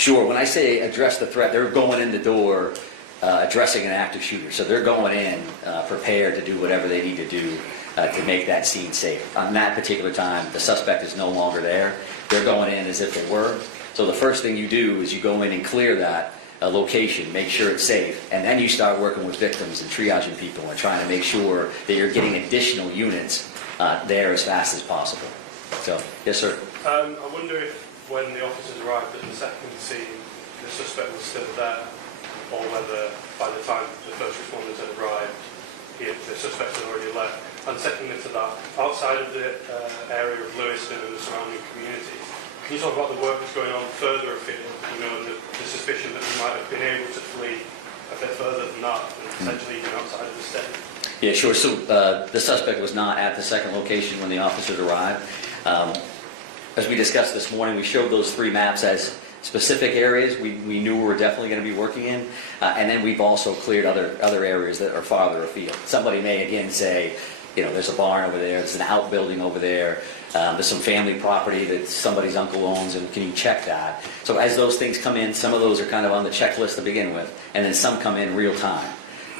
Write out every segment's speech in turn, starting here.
Sure. When I say address the threat, they're going in the door addressing an active shooter. So they're going in prepared to do whatever they need to do to make that scene safe. On that particular time, the suspect is no longer there. They're going in as if they were. So the first thing you do is you go in and clear that location, make sure it's safe, and then you start working with victims and triaging people and trying to make sure that you're getting additional units there as fast as possible. So, yes, sir. I wonder if when the officers arrived at the second scene, the suspect was still there, or whether by the time the first responders had arrived, the suspect had already left. And secondly to that, outside of the area of Lewiston and the surrounding communities, can you talk about the work that's going on further afield, and the suspicion that we might have been able to flee a bit further than that, and potentially even outside of the state? Yeah, sure. So the suspect was not at the second location when the officers arrived. As we discussed this morning, we showed those 3 maps as specific areas we knew we were definitely going to be working in, and then we've also cleared other areas that are farther afield. Somebody may again say, there's a barn over there, there's an outbuilding over there, there's some family property that somebody's uncle owns, and can you check that? So as those things come in, some of those are kind of on the checklist to begin with, and then some come in real time.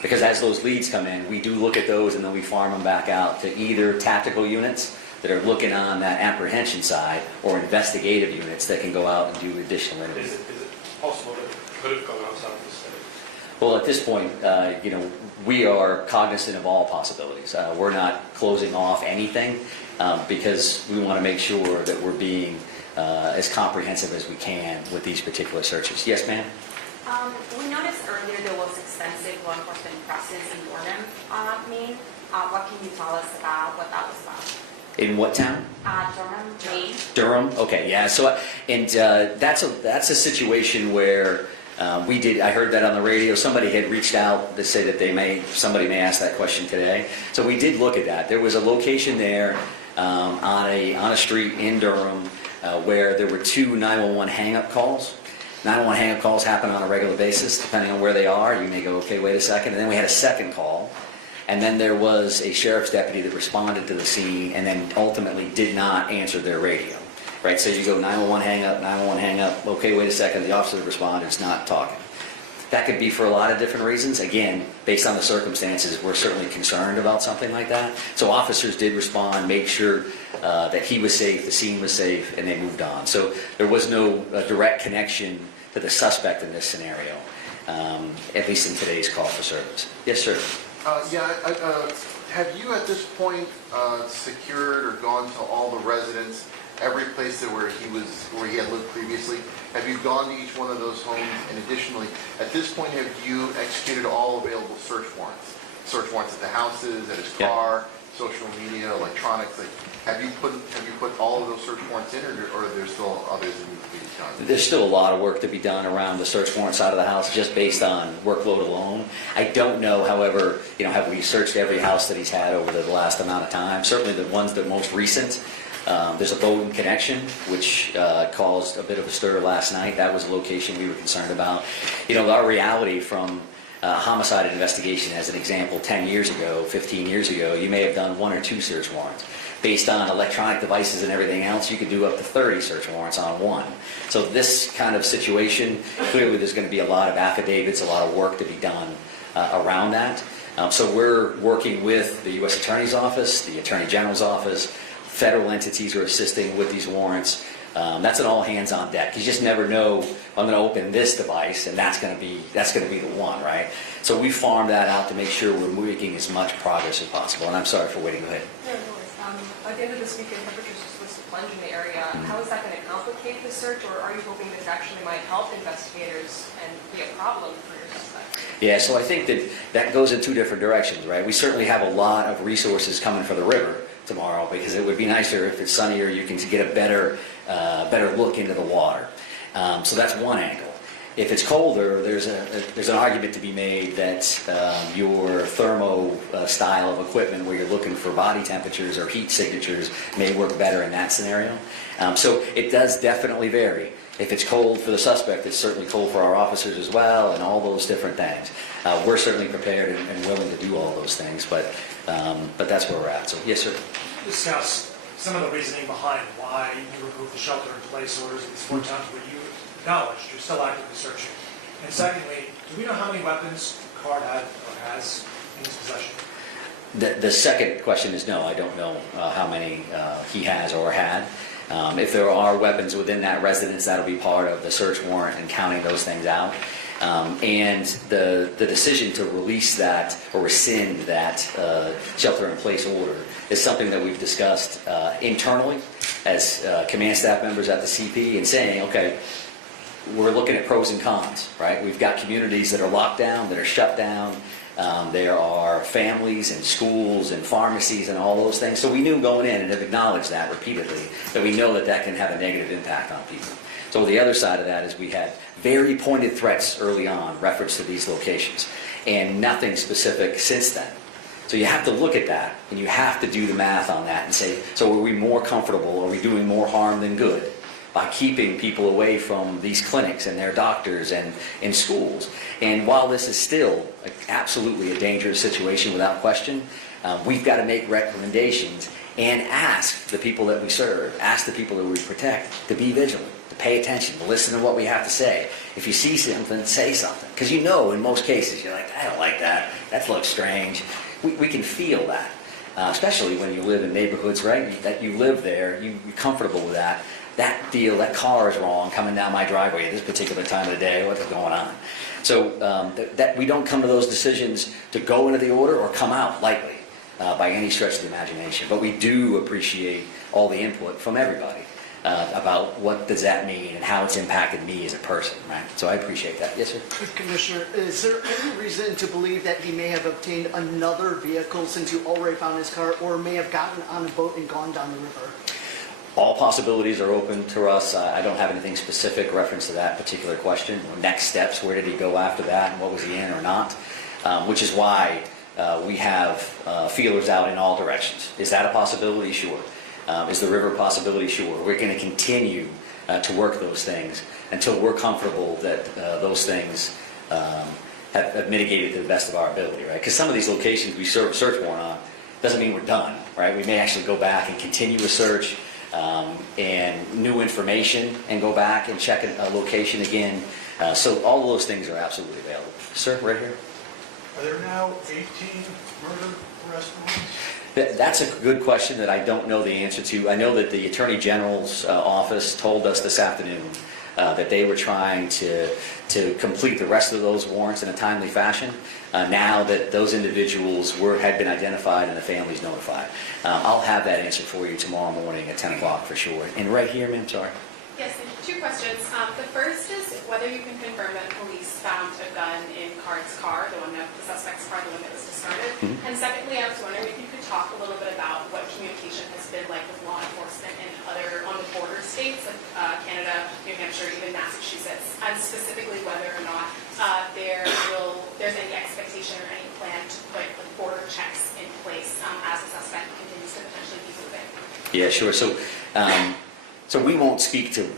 Because as those leads come in, we do look at those and then we farm them back out to either tactical units that are looking on that apprehension side, or investigative units that can go out and do additional interviews. Is it possible that it could have gone outside of the state? Well, at this point, we are cognizant of all possibilities. We're not closing off anything because we want to make sure that we're being as comprehensive as we can with these particular searches. Yes, ma'am? We noticed earlier there was extensive law enforcement presence in Durham, Maine. What can you tell us about what that was about? In what town? Durham, Maine. Durham. Okay, yeah. So, and that's a situation where I heard that on the radio. Somebody had reached out to say that somebody may ask that question today. So we did look at that. There was a location there on a street in Durham where there were 2 911 hang-up calls. 911 hang-up calls happen on a regular basis, depending on where they are. You may go, okay, wait a second. And then we had a second call. And then there was a sheriff's deputy that responded to the scene and then ultimately did not answer their radio. Right, so you go 911 hang up, okay, wait a second, the officer that responded is not talking. That could be for a lot of different reasons. Again, based on the circumstances, we're certainly concerned about something like that. So officers did respond, make sure that he was safe, the scene was safe, and they moved on. So there was no direct connection to the suspect in this scenario, at least in today's call for service. Yes, sir. Have you at this point secured or gone to all the residents, every place where he had lived previously? Have you gone to each one of those homes? And additionally, at this point, have you executed all available search warrants? Search warrants at the houses, at his car, social media, electronics. Have you put all of those search warrants in, or are there still others that need to be done? There's still a lot of work to be done around the search warrant side of the house, just based on workload alone. I don't know, however, have we searched every house that he's had over the last amount of time? Certainly the ones that are most recent. There's a Bowdoin connection, which caused a bit of a stir last night. That was a location we were concerned about. Our reality from homicide investigation, as an example, 10 years ago, 15 years ago, you may have done 1 or 2 search warrants. Based on electronic devices and everything else, you could do up to 30 search warrants on one. So this kind of situation, clearly there's going to be a lot of affidavits, a lot of work to be done around that. So we're working with the U.S. Attorney's Office, the Attorney General's Office. Federal entities are assisting with these warrants. That's an all hands on deck. You just never know, I'm going to open this device and that's going to be the one, right? So we farm that out to make sure we're making as much progress as possible. And I'm sorry for waiting. Go ahead. No worries. At the end of this weekend, temperatures are supposed to plunge in the area. How is that going to complicate the search, or are you hoping this actually might help investigators and be a problem for your suspect? Yeah, so I think that goes in 2 different directions, right? We certainly have a lot of resources coming for the river tomorrow, because it would be nicer if it's sunnier, you can get a better look into the water. So that's one angle. If it's colder, there's an argument to be made that your thermo style of equipment, where you're looking for body temperatures or heat signatures, may work better in that scenario. So it does definitely vary. If it's cold for the suspect, it's certainly cold for our officers as well, and all those different things. We're certainly prepared and willing to do all those things, but that's where we're at. So yes, sir. Discuss some of the reasoning behind why you removed the shelter-in-place orders in these 4 towns where you acknowledged, you're still actively searching? And secondly, do we know how many weapons Card had or has in his possession? The second question is no, I don't know how many he has or had. If there are weapons within that residence, that'll be part of the search warrant and counting those things out. And the decision to release that or rescind that shelter-in-place order is something that we've discussed internally as command staff members at the CP and saying, okay, we're looking at pros and cons, right? We've got communities that are locked down, that are shut down. There are families and schools and pharmacies and all those things. So we knew going in and have acknowledged that repeatedly, that we know that that can have a negative impact on people. So the other side of that is we had very pointed threats early on, reference to these locations, and nothing specific since then. So you have to look at that, and you have to do the math on that and say, so are we more comfortable, are we doing more harm than good by keeping people away from these clinics and their doctors and in schools? And while this is still absolutely a dangerous situation without question, we've got to make recommendations and ask the people that we serve, ask the people that we protect to be vigilant, to pay attention, to listen to what we have to say. If you see something, say something. Because you know in most cases, you're like, I don't like that, that looks strange. We can feel that, especially when you live in neighborhoods, right, that you live there, you're comfortable with that. That deal, that car is wrong coming down my driveway at this particular time of the day, what's going on? So that we don't come to those decisions to go into the order or come out lightly by any stretch of the imagination. But we do appreciate all the input from everybody about what does that mean and how it's impacted me as a person, right? So I appreciate that. Yes, sir? Commissioner, is there any reason to believe that he may have obtained another vehicle since you already found his car, or may have gotten on a boat and gone down the river? All possibilities are open to us. I don't have anything specific reference to that particular question. Next steps, where did he go after that, and what was he in or not? Which is why we have feelers out in all directions. Is that a possibility? Sure. Is the river a possibility? Sure. We're going to continue to work those things until we're comfortable that those things have mitigated to the best of our ability, right? Because some of these locations we search warrant on doesn't mean we're done, right? We may actually go back and continue a search and new information and go back and check a location again. So all of those things are absolutely available. Sir, right here. Are there now 18 murder arrest warrants? That's a good question that I don't know the answer to. I know that the Attorney General's office told us this afternoon that they were trying to complete the rest of those warrants in a timely fashion. Now that those individuals had been identified and the families notified. I'll have that answer for you tomorrow morning at 10 o'clock for sure. And right here, ma'am, sorry. Yes, and two questions. The first is whether you can confirm that police found a gun in Card's car, the suspect's car, the one that was discarded. Mm-hmm. And secondly, I was wondering if you could talk a little bit about what communication has been like with law enforcement in on the border states of Canada, New Hampshire, even Massachusetts, and specifically whether or not there's any expectation or any plan to put border checks in place as the suspect continues to potentially be moving. Yeah, sure. So we won't speak to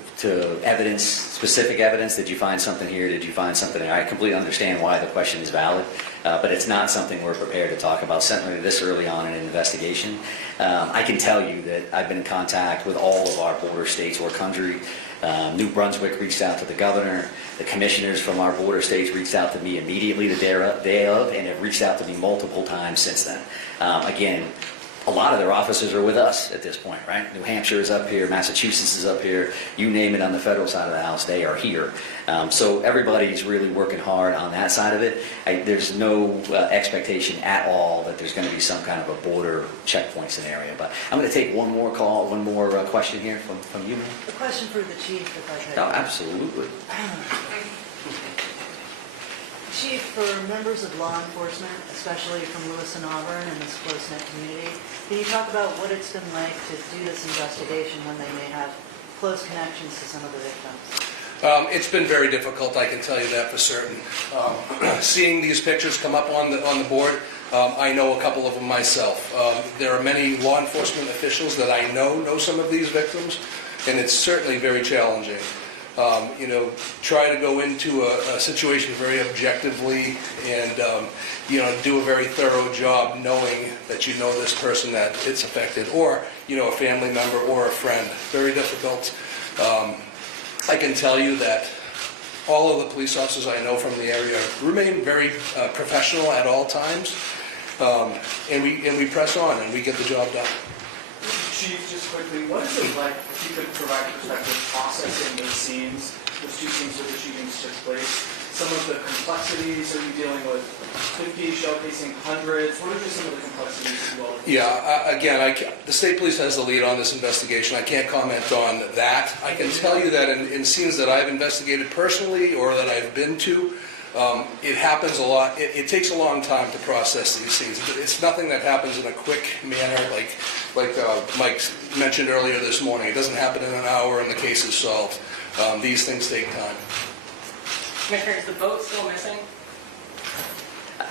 evidence, specific evidence. Did you find something here? Did you find something there? I completely understand why the question is valid, but it's not something we're prepared to talk about, certainly this early on in an investigation. I can tell you that I've been in contact with all of our border states or country. New Brunswick reached out to the governor. The commissioners from our border states reached out to me immediately the day of, and have reached out to me multiple times since then. Again, a lot of their officers are with us at this point, right? New Hampshire is up here, Massachusetts is up here, you name it on the federal side of the house, they are here. So everybody's really working hard on that side of it. There's no expectation at all that there's going to be some kind of a border checkpoint scenario. But I'm going to take one more call, one more question here from you, ma'am. A question for the chief, if I could. Oh, absolutely. Chief, for members of law enforcement, especially from Lewis and Auburn and this close-knit community, can you talk about what it's been like to do this investigation when they may have close connections to some of the victims? It's been very difficult, I can tell you that for certain. Seeing these pictures come up on the board, I know a couple of them myself. There are many law enforcement officials that I know some of these victims, and it's certainly very challenging. Try to go into a situation very objectively and, do a very thorough job knowing that you know this person that it's affected, or, a family member or a friend. Very difficult. I can tell you that all of the police officers I know from the area remain very professional at all times, and we press on and we get the job done. Chief, just quickly, what is it like, if you could provide perspective, processing those scenes, those two scenes where the shootings took place? Some of the complexities, are you dealing with 50 shell casing, hundreds? What are just some of the complexities as well? Yeah, again, the state police has the lead on this investigation. I can't comment on that. I can tell you that in scenes that I've investigated personally or that I've been to, it happens a lot. It takes a long time to process these scenes. It's nothing that happens in a quick manner like Mike mentioned earlier this morning. It doesn't happen in an hour and the case is solved. These things take time. Commissioner, is the boat still missing?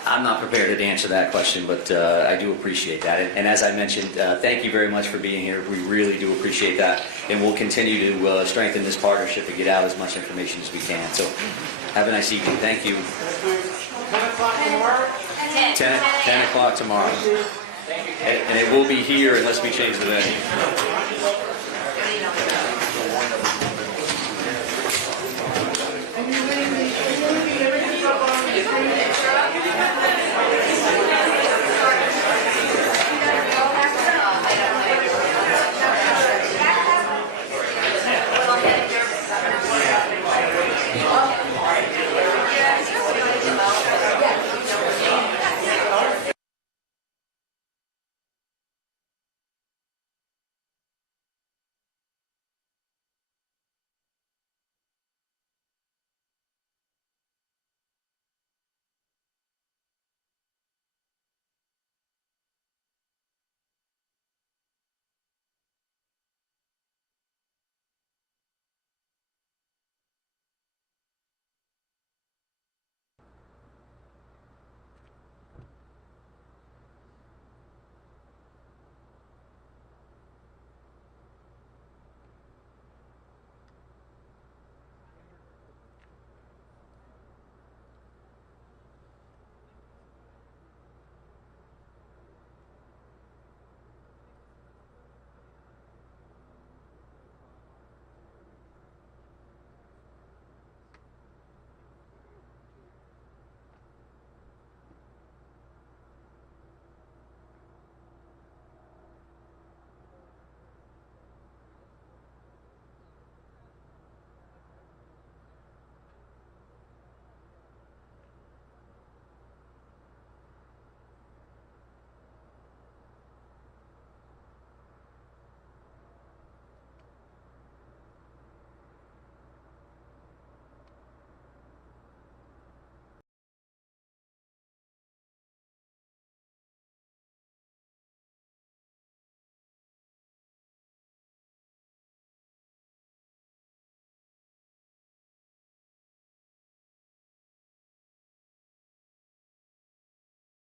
I'm not prepared to answer that question, but I do appreciate that. And as I mentioned, thank you very much for being here. We really do appreciate that. And we'll continue to strengthen this partnership and get out as much information as we can. So have a nice evening. Thank you. 10 o'clock tomorrow? 10 o'clock tomorrow. Thank you. And it will be here unless we change the venue.